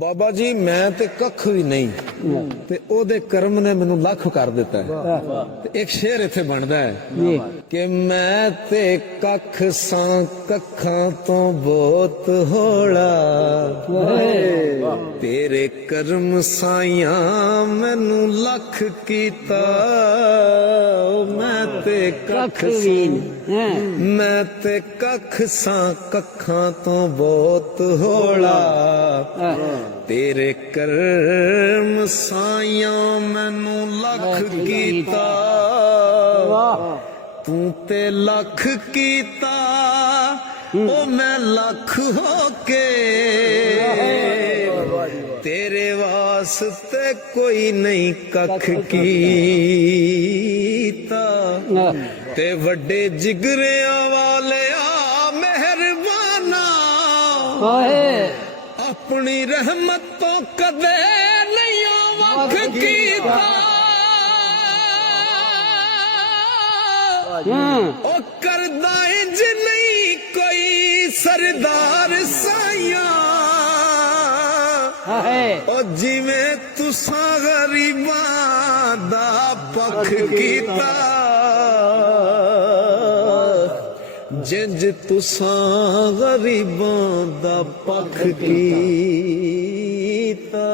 ਬਾਬਾ ਜੀ ਮੈਂ ਤੇ ਕੱਖ ਵੀ ਨਹੀਂ ਤੇ ਉਹਦੇ ਕਰਮ ਨੇ ਮੈਨੂੰ ਲੱਖ ਕਰ ਦਿੱਤਾ ਹੈ। ਤੇ ਇੱਕ ਸ਼ੇਰ ਇੱਥੇ ਬਣਦਾ ਹੈ ਕਿ ਮੈਂ ਤੇ ਕੱਖ ਸਾਂ ਕੱਖਾਂ ਤੋਂ ਬਹੁਤ ਹੌਲਾ, ਤੇਰੇ ਕਰਮ ਸਾਈਆਂ ਮੈਨੂੰ ਲੱਖ ਕੀਤਾ। ਮੈਂ ਤੇ ਕੱਖ ਮੈਂ ਤੇ ਕੱਖ ਸਾਂ ਕੱਖਾਂ ਤੋਂ ਬਹੁਤ ਹੌਲਾ, ਤੇਰੇ ਕਰਮ ਸਾਈਆਂ ਮੈਨੂੰ ਲੱਖ ਕੀਤਾ। ਤੂੰ ਤੇ ਲੱਖ ਕੀਤਾ ਉਹ ਮੈਂ ਲੱਖ ਹੋ ਕੇ, ਤੇਰੇ ਵਾਸਤੇ ਕੋਈ ਨਹੀਂ ਕੱਖ ਕੀਤਾ। ਤੇ ਵੱਡੇ ਜਿਗਰਿਆਂ ਵਾਲਿਆ ਮਿਹਰਬਾਨਾ, ਆਪਣੀ ਰਹਿਮਤ ਤੋਂ ਕਦੇ ਨਹੀਂ ਵੱਖ ਕੀਤਾ। ਉਹ ਕਰਦਾ ਇੰਜ ਨਹੀਂ ਕੋਈ ਸਰਦਾਰ ਸਾਈਆਂ, ਉਹ ਜਿਵੇਂ ਤੁਸਾਂ ਗਰੀਬਾਂ ਦਾ ਪੱਖ ਕੀਤਾ। ਜਿੰਜ ਤੁਸਾਂ ਗਰੀਬਾਂ ਦਾ ਪੱਖ ਕੀਤਾ।